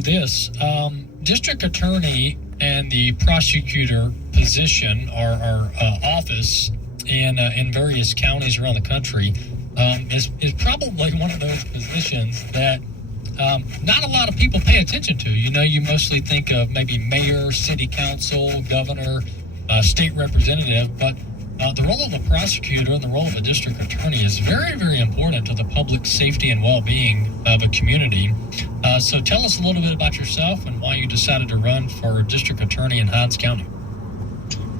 This district attorney and the prosecutor position, our office in various counties around the country, is probably one of those positions that not a lot of people pay attention to. You know, you mostly think of maybe mayor, city council, governor, state representative, but the role of a prosecutor and the role of a district attorney is very, very important to the public safety and well-being of a community. So tell us a little bit about yourself and why you decided to run for district attorney in Hinds County.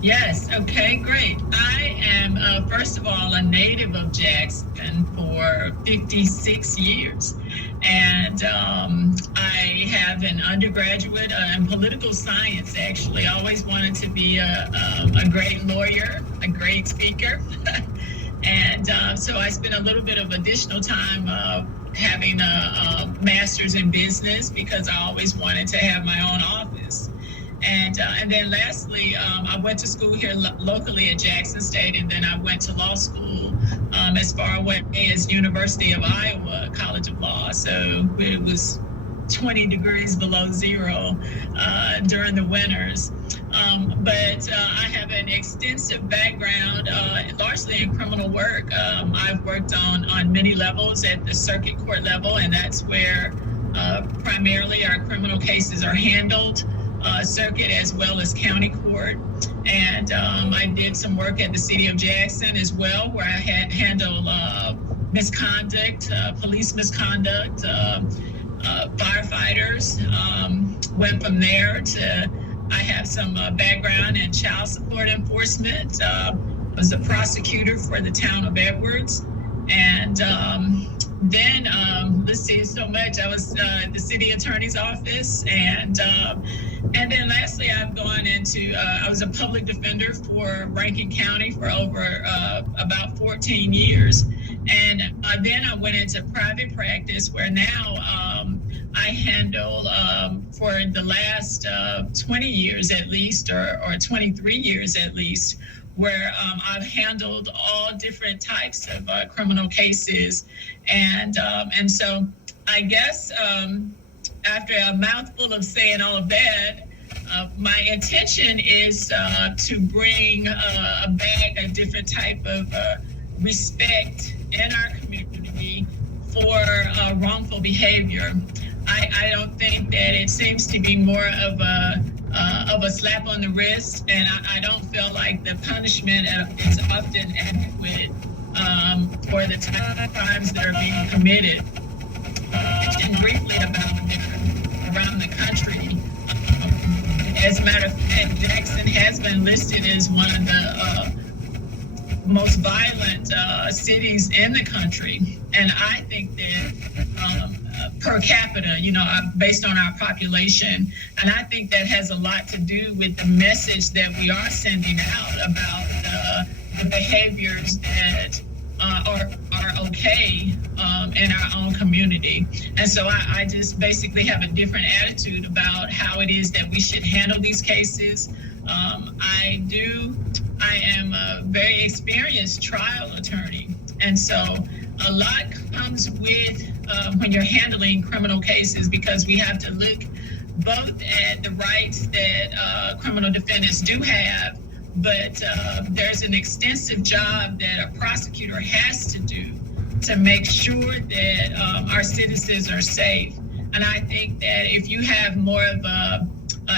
Yes, okay, great. I am, first of all, a native of Jackson for 56 years. And I have an undergraduate in political science, actually. I always wanted to be a great lawyer, a great speaker. And so I spent a little bit of additional time having a master's in business because I always wanted to have my own office. And then lastly, I went to school here locally at Jackson State, and then I went to law school as far away as University of Iowa College of Law. So it was 20 degrees below zero during the winters. But I have an extensive background, largely in criminal work. I've worked on many levels at the circuit court level, and that's where primarily our criminal cases are handled. Circuit as well as county court. And I did some work at the city of Jackson as well, where I had handled misconduct, police misconduct, firefighters. Went from there to, I have some background in child support enforcement. Was a prosecutor for the town of Edwards. And then, let's see, so much. I was at the city attorney's office, and then lastly, I've gone into. I was a public defender for Rankin County for over about 14 years, and then I went into private practice, where now I handle for the last 20 years at least, or 23 years at least, where I've handled all different types of criminal cases. And so I guess after a mouthful of saying all of that, my intention is to bring back a different type of respect in our community for wrongful behavior. I don't think that it seems to be more of a slap on the wrist, and I don't feel like the punishment is often adequate for the type of crimes that are being committed. And briefly about around the country, as a matter of fact, Jackson has been listed as one of the most violent cities in the country, and I think that per capita, based on our population, and I think that has a lot to do with the message that we are sending out about the behaviors that are okay in our own community. And so I just basically have a different attitude about how it is that we should handle these cases. I am a very experienced trial attorney, and so a lot comes with when you're handling criminal cases, because we have to look both at the rights that criminal defendants do have, but there's an extensive job that a prosecutor has to do to make sure that our citizens are safe. And I think that if you have more of a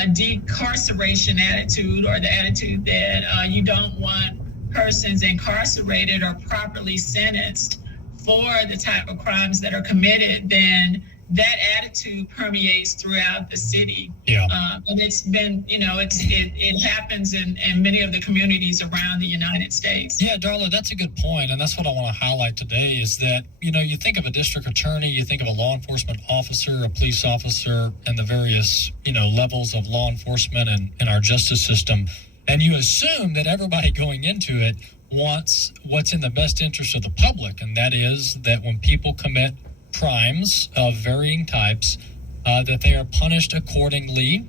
decarceration attitude, or the attitude that you don't want persons incarcerated or properly sentenced for the type of crimes that are committed, then that attitude permeates throughout the city. Yeah. And it's been, it happens in many of the communities around the United States. Yeah, Darla, that's a good point. And that's what I want to highlight today is that, you think of a district attorney, you think of a law enforcement officer, a police officer, and the various, levels of law enforcement in our justice system. And you assume that everybody going into it wants what's in the best interest of the public. And that is that when people commit crimes of varying types, that they are punished accordingly,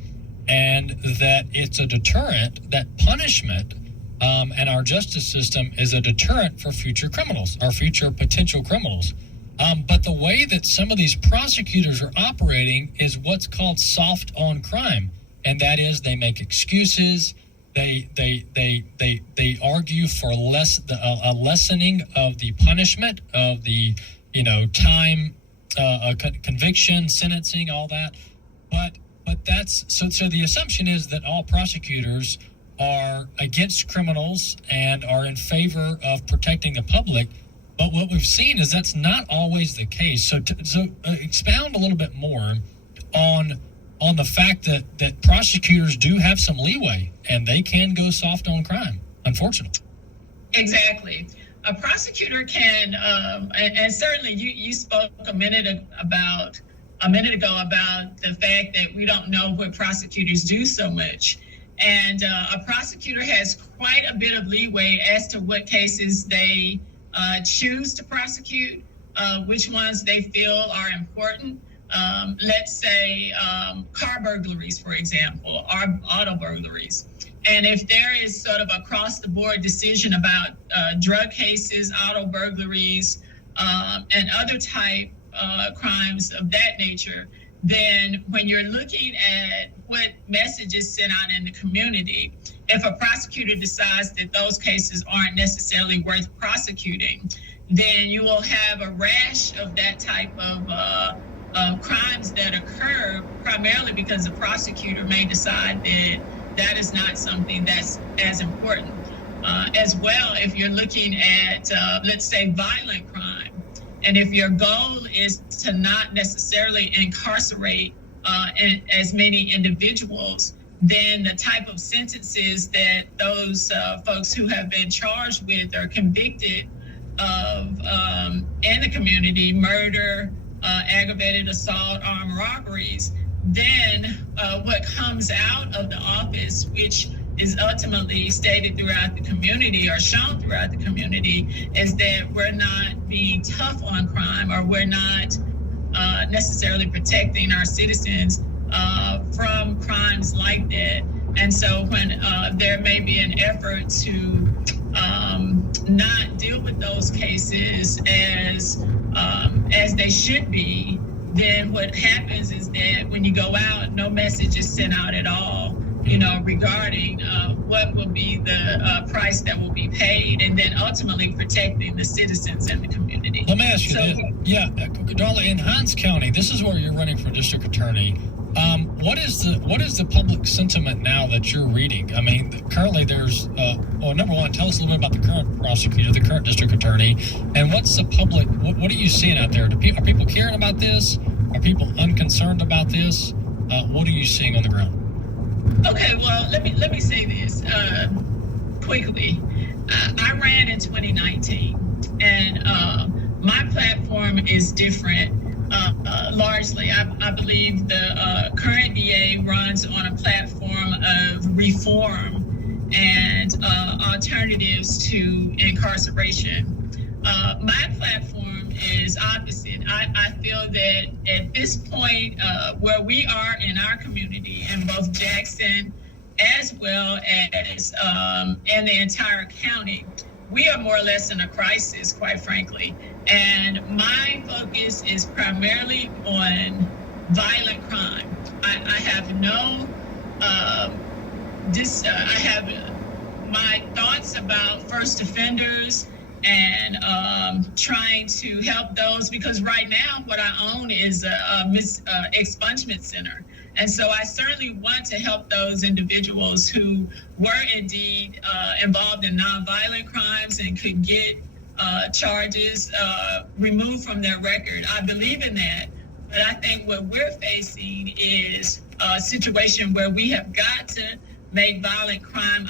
and that it's a deterrent, that punishment and our justice system is a deterrent for future criminals, our future potential criminals. But the way that some of these prosecutors are operating is what's called soft on crime, and that is they make excuses. They argue for a lessening of the punishment of the time, conviction, sentencing, all that. But that's so the assumption is that all prosecutors are against criminals and are in favor of protecting the public. But what we've seen is that's not always the case. So expound a little bit more on the fact that prosecutors do have some leeway and they can go soft on crime, unfortunately. Exactly. A prosecutor can, and certainly you spoke a minute ago about the fact that we don't know what prosecutors do so much. And a prosecutor has quite a bit of leeway as to what cases they choose to prosecute, which ones they feel are important. Let's say car burglaries, for example, or auto burglaries. And if there is sort of across the board decision about drug cases, auto burglaries, and other type crimes of that nature, then when you're looking at what message is sent out in the community, if a prosecutor decides that those cases aren't necessarily worth prosecuting, then you will have a rash of that type of crimes that occur, primarily because the prosecutor may decide that that is not something that's as important. As well, if you're looking at, let's say, violent crime, and if your goal is to not necessarily incarcerate as many individuals, then the type of sentences that those folks who have been charged with or convicted of in the community, murder, aggravated assault, armed robberies, then what comes out of the office, which is ultimately stated throughout the community or shown throughout the community, is that we're not being tough on crime, or we're not necessarily protecting our citizens from crimes like that. And so when there may be an effort to not deal with those cases as they should be, then what happens is that when you go out, no message is sent out at all, regarding what will be the price that will be paid, and then ultimately protecting the citizens in the community. Let me ask you this. Yeah, Darla, in Hinds County, this is where you're running for district attorney. What is the public sentiment now that you're reading? I mean, currently there's, number one, tell us a little bit about the current prosecutor, the current district attorney, and what's the public, what are you seeing out there? Are people caring about this? Are people unconcerned about this? What are you seeing on the ground? Okay, well, let me say this quickly. I ran in 2019, and my platform is different. Largely, I believe the current DA runs on a platform of reform and alternatives to incarceration. My platform is opposite. I feel that at this point, where we are in our community, in both Jackson as well as in the entire county, we are more or less in a crisis, quite frankly. And my focus is primarily on violent crime. I have no, I have my thoughts about first offenders and trying to help those, because right now what I own is a expungement center. And so I certainly want to help those individuals who were indeed involved in nonviolent crimes and could get charges removed from their record. I believe in that. But I think what we're facing is a situation where we have got to make violent crime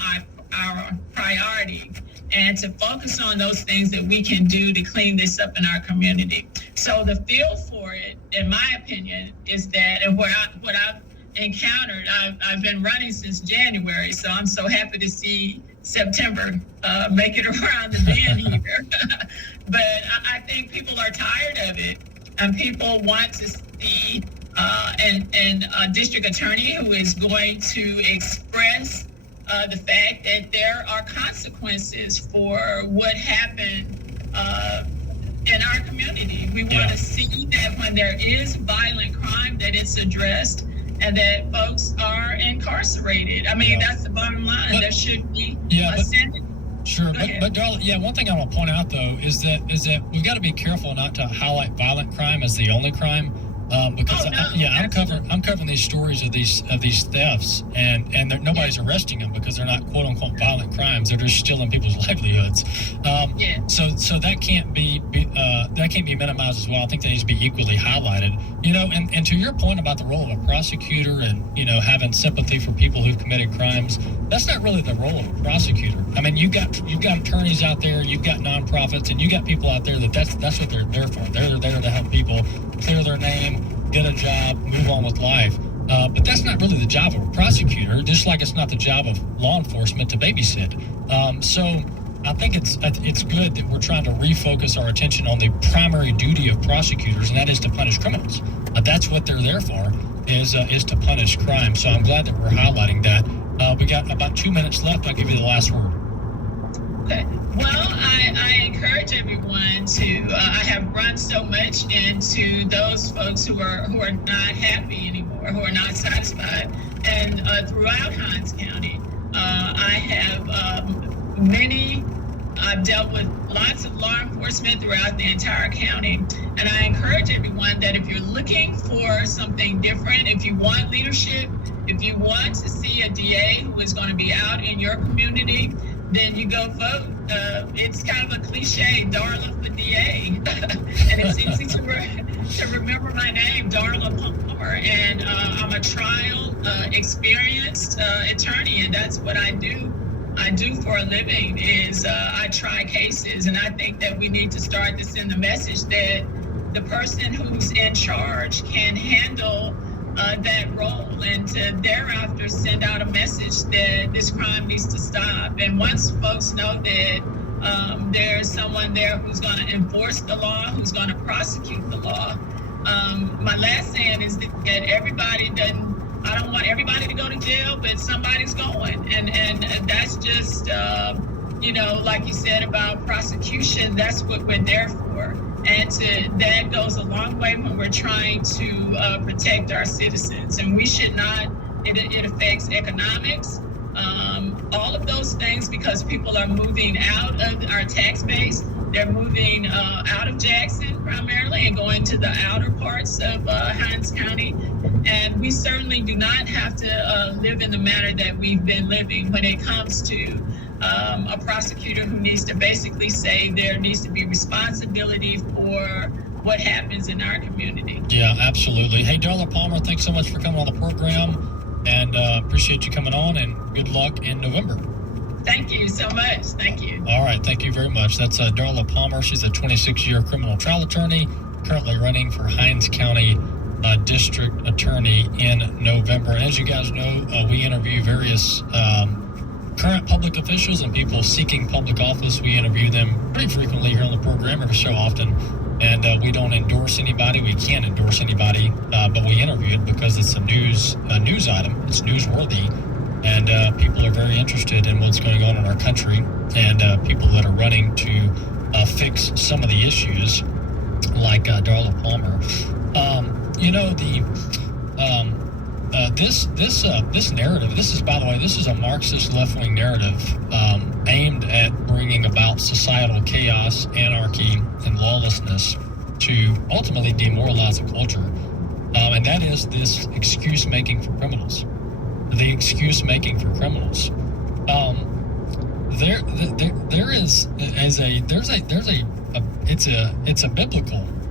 our priority, and to focus on those things that we can do to clean this up in our community. So the feel for it, in my opinion, is that, and what I've encountered, I've been running since January, so I'm so happy to see September make it around the bend here. But I think people are tired of it, and people want to see a district attorney who is going to express the fact that there are consequences for what happened in our community. We want Yeah. to see that when there is violent crime, that it's addressed and that folks are incarcerated. I mean, Yeah. that's the bottom line. But- there should be Yeah, a but- sentence. Sure, Go ahead. but Darla, yeah, one thing I want to point out though is that we've got to be careful not to highlight violent crime as the only crime, because Oh, no, I'm covering these stories of these thefts, and nobody's arresting them because they're not quote unquote violent crimes. They're just stealing people's livelihoods. Yeah. So that can't be minimized as well. I think that needs to be equally highlighted. You know, and to your point about the role of a prosecutor and having sympathy for people who've committed crimes, that's not really the role of a prosecutor. I mean, you've got attorneys out there, you've got nonprofits, and you got people out there that's what they're there for. They're there to help people clear their name, get a job, move on with life. But that's not really the job of a prosecutor, just like it's not the job of law enforcement to babysit. So I think it's good that we're trying to refocus our attention on the primary duty of prosecutors, and that is to punish criminals. That's what they're there for, is to punish crime. So I'm glad that we're highlighting that. We got about 2 minutes left. I'll give you the last word. Okay. Well, I encourage everyone to. I have run so much into those folks who are not happy anymore, who are not satisfied, and throughout Hinds County, I have many. I've dealt with lots of law enforcement throughout the entire county, and I encourage everyone that if you're looking for something different, if you want leadership, if you want to see a DA who is going to be out in your community, then you go vote. It's kind of a cliche, Darla for DA, and it's easy to remember my name, Darla Palmer, and I'm a trial experienced attorney, and that's what I do. I do for a living is I try cases, and I think that we need to start to send the message that the person who's in charge can handle that role, and to thereafter send out a message that this crime needs to stop. And once folks know that there's someone there who's going to enforce the law, who's going to prosecute the law, my last saying is that everybody doesn't. I don't want everybody to go to jail, but somebody's going, and that's just like you said about prosecution. That's what we're there for, and that goes a long way when we're trying to protect our citizens. And we should not. It affects economics, all of those things, because people are moving out of our tax base. They're moving out of Jackson primarily and going to the outer parts of Hinds County. And we certainly do not have to live in the manner that we've been living when it comes to a prosecutor who needs to basically say there needs to be responsibility for what happens in our community. Yeah, absolutely. Hey, Darla Palmer, thanks so much for coming on the program, and appreciate you coming on, and good luck in November. Thank you so much. Thank you. All right, thank you very much. That's Darla Palmer. She's a 26-year criminal trial attorney, currently running for Hinds County District Attorney in November. And as you guys know, we interview various current public officials and people seeking public office. We interview them pretty frequently here on the program, every so often. And we don't endorse anybody. We can't endorse anybody, but we interview it because it's a news item. It's newsworthy. And people are very interested in what's going on in our country, and people that are running to fix some of the issues, like Darla Palmer. This narrative. This is, by the way, this is a Marxist left-wing narrative aimed at bringing about societal chaos, anarchy, and lawlessness to ultimately demoralize a culture, and that is this excuse making for criminals. The excuse making for criminals.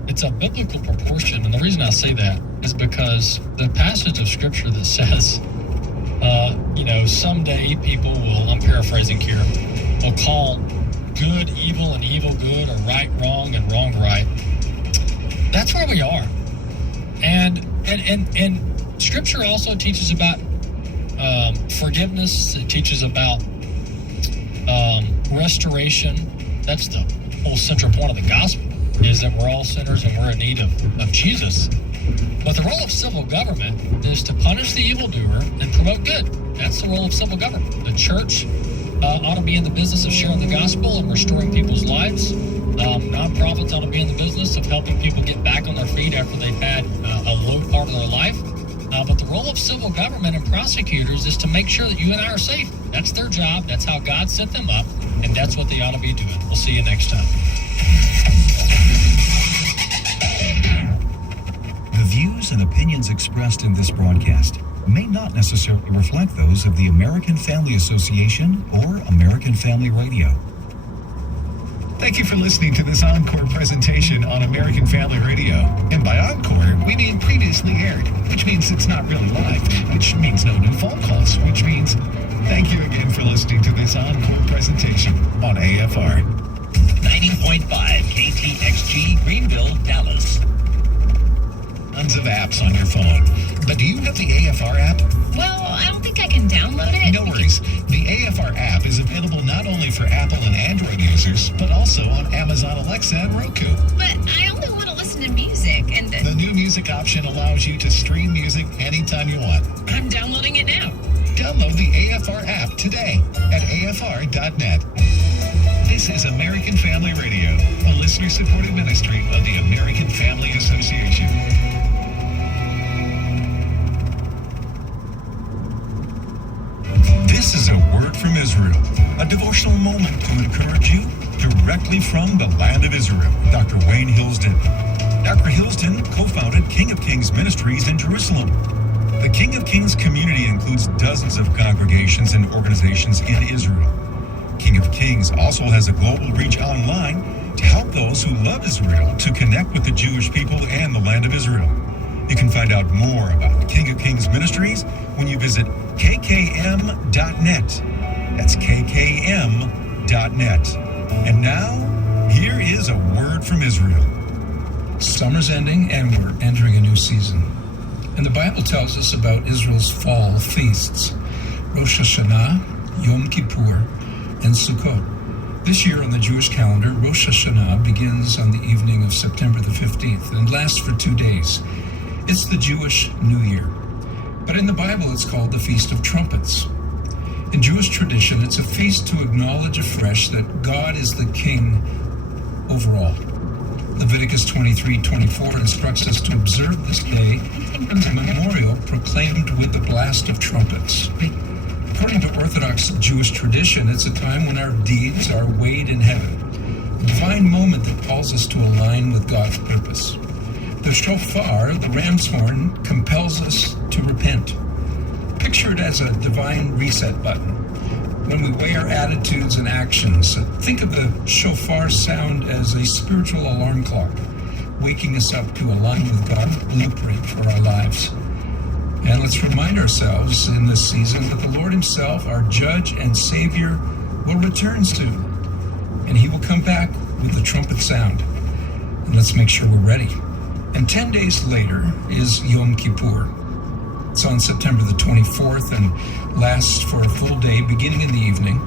It's a biblical proportion, and the reason I say that is because the passage of scripture that says, someday people will, I'm paraphrasing here, will call good evil and evil good, or right wrong and wrong right. That's where we are, and scripture also teaches about forgiveness. It teaches about restoration. That's the whole central point of the gospel, is that we're all sinners and we're in need of Jesus. But the role of civil government is to punish the evildoer and promote good. That's the role of civil government. The church ought to be in the business of sharing the gospel and restoring people's lives. Nonprofits ought to be in the business of helping people get back on their feet after they've had a low part of their life. But the role of civil government and prosecutors is to make sure that you and I are safe. That's their job. That's how God set them up, and that's what they ought to be doing. We'll see you next time. The views and opinions expressed in this broadcast may not necessarily reflect those of the American Family Association or American Family Radio. Thank you for listening to this encore presentation on American Family Radio. And by encore, we mean previously aired, which means it's not really live, which means no new phone calls, which means thank you again for listening to this encore presentation on AFR. 90.5 KTXG Greenville, Dallas. Tons of apps on your phone. But do you have the AFR app? Well, I don't think I can download it. No worries. The AFR app is available not only for Apple and Android users, but also on Amazon Alexa and Roku. But I only want to listen to music, and The new music option allows you to stream music anytime you want. I'm downloading it now. Download the AFR app today at afr.net. This is American Family Radio, a listener-supported ministry of the American Family Association. This is a word from Israel, a devotional moment to encourage you directly from the land of Israel. Dr. Wayne Hillsden. Dr. Hillsden co-founded King of Kings Ministries in Jerusalem. The King of Kings community includes dozens of congregations and organizations in Israel. King of Kings also has a global reach online to help those who love Israel to connect with the Jewish people and the land of Israel. You can find out more about King of Kings Ministries when you visit kkm.net. That's kkm.net. And now, here is a word from Israel. Summer's ending and we're entering a new season. And the Bible tells us about Israel's fall feasts, Rosh Hashanah, Yom Kippur, and Sukkot. This year on the Jewish calendar, Rosh Hashanah begins on the evening of September the 15th and lasts for 2 days. It's the Jewish New Year. But in the Bible, it's called the Feast of Trumpets. In Jewish tradition, it's a feast to acknowledge afresh that God is the King over all. Leviticus 23:24 instructs us to observe this day as a memorial proclaimed with the blast of trumpets. According to Orthodox Jewish tradition, it's a time when our deeds are weighed in heaven, a divine moment that calls us to align with God's purpose. The shofar, the ram's horn, compels us to repent. Picture it as a divine reset button. When we weigh our attitudes and actions, think of the shofar sound as a spiritual alarm clock, waking us up to align with God's blueprint for our lives. And let's remind ourselves in this season that the Lord himself, our judge and savior, will return soon. And he will come back with the trumpet sound. And let's make sure we're ready. And 10 days later is Yom Kippur. It's on September the 24th and lasts for a full day beginning in the evening.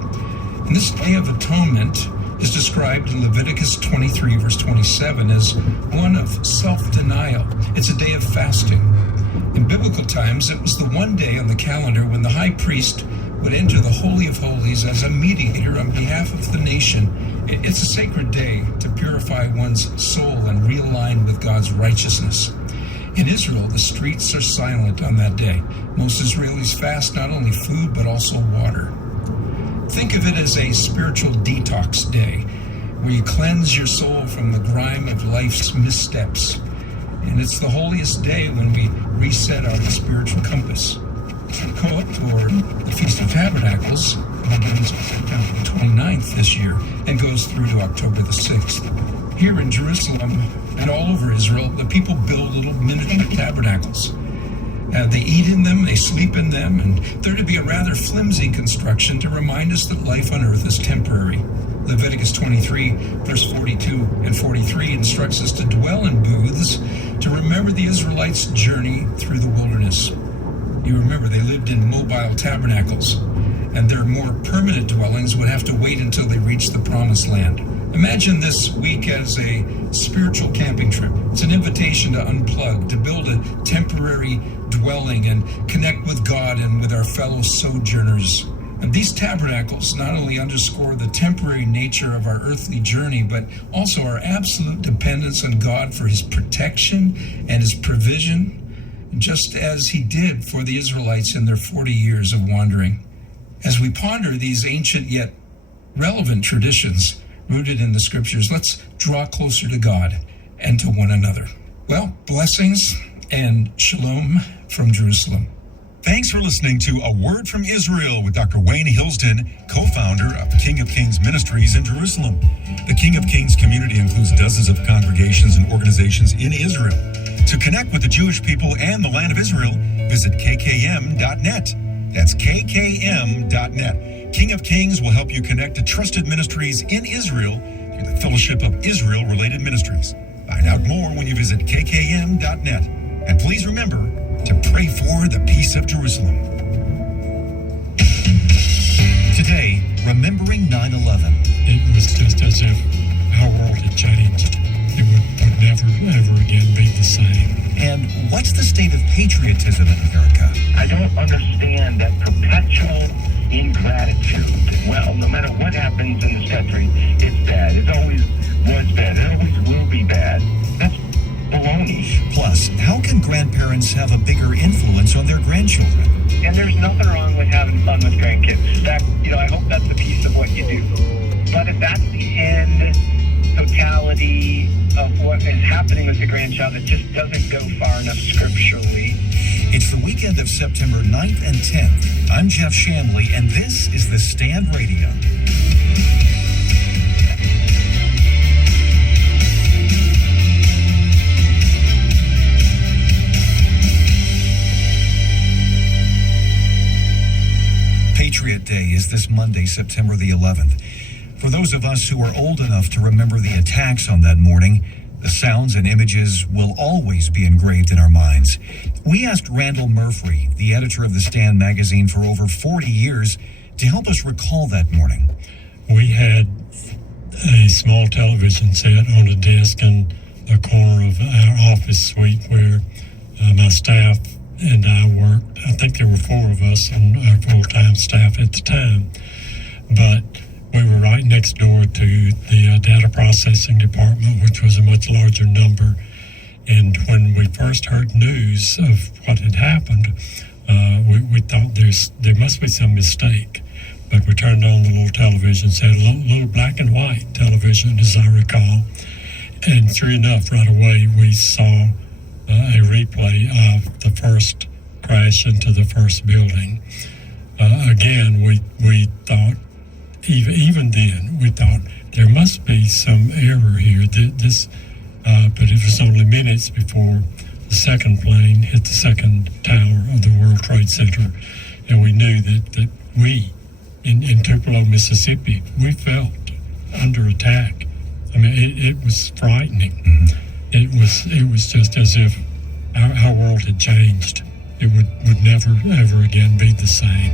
And this Day of Atonement is described in Leviticus 23 verse 27 as one of self-denial. It's a day of fasting. In biblical times, it was the one day on the calendar when the high priest would enter the Holy of Holies as a mediator on behalf of the nation. It's a sacred day to purify one's soul and realign with God's righteousness. In Israel, the streets are silent on that day. Most Israelis fast not only food, but also water. Think of it as a spiritual detox day, where you cleanse your soul from the grime of life's missteps. And it's the holiest day when we reset our spiritual compass. Sukkot, or the Feast of Tabernacles, begins on September 29th this year and goes through to October the 6th. Here in Jerusalem and all over Israel, the people build little miniature tabernacles. They eat in them, they sleep in them, and they're to be a rather flimsy construction to remind us that life on earth is temporary. Leviticus 23, verse 42 and 43 instructs us to dwell in booths to remember the Israelites' journey through the wilderness. You remember they lived in mobile tabernacles, and their more permanent dwellings would have to wait until they reached the promised land. Imagine this week as a spiritual camping trip. It's an invitation to unplug, to build a temporary dwelling and connect with God and with our fellow sojourners And these tabernacles not only underscore the temporary nature of our earthly journey, but also our absolute dependence on God for his protection and his provision, just as he did for the Israelites in their 40 years of wandering. As we ponder these ancient yet relevant traditions rooted in the scriptures, let's draw closer to God and to one another. Well, blessings and shalom from Jerusalem. Thanks for listening to A Word from Israel with Dr. Wayne Hillsden, co-founder of King of Kings Ministries in Jerusalem. The King of Kings community includes dozens of congregations and organizations in Israel. To connect with the Jewish people and the land of Israel, visit kkm.net. That's kkm.net. King of Kings will help you connect to trusted ministries in Israel through the Fellowship of Israel-related ministries. Find out more when you visit kkm.net. And please remember to pray for the peace of Jerusalem. Today, remembering 9/11. It was just as if our world had changed. It would never, ever again be the same. And what's the state of patriotism in America? I don't understand that perpetual ingratitude. Well, no matter what happens in this country, it's bad. It always was bad. It always will be bad. That's baloney. Plus, how can grandparents have a bigger influence on their grandchildren? And there's nothing wrong with having fun with grandkids. That, I hope that's a piece of what you do. But if that's the end totality of what is happening with the grandchild, it just doesn't go far enough scripturally. It's the weekend of September 9th and 10th. I'm Jeff Shanley, and this is The Stand Radio. Patriot Day is this Monday, September the 11th. For those of us who are old enough to remember the attacks on that morning, the sounds and images will always be engraved in our minds. We asked Randall Murphy, the editor of The Stand magazine for over 40 years, to help us recall that morning. We had a small television set on a desk in the corner of our office suite where my staff and I worked. I think there were 4 of us on our full-time staff at the time, but we were right next door to the data processing department, which was a much larger number. And when we first heard news of what had happened, we thought there must be some mistake. But we turned on the little television set, a little black and white television, as I recall. And sure enough, right away, we saw a replay of the first crash into the first building. Again, we thought, even then, we thought there must be some error here. But it was only minutes before the second plane hit the second tower of the World Trade Center, and we knew that we, in Tupelo, Mississippi, we felt under attack. I mean, it was frightening. Mm-hmm. It was just as if our world had changed. It would never, ever again be the same.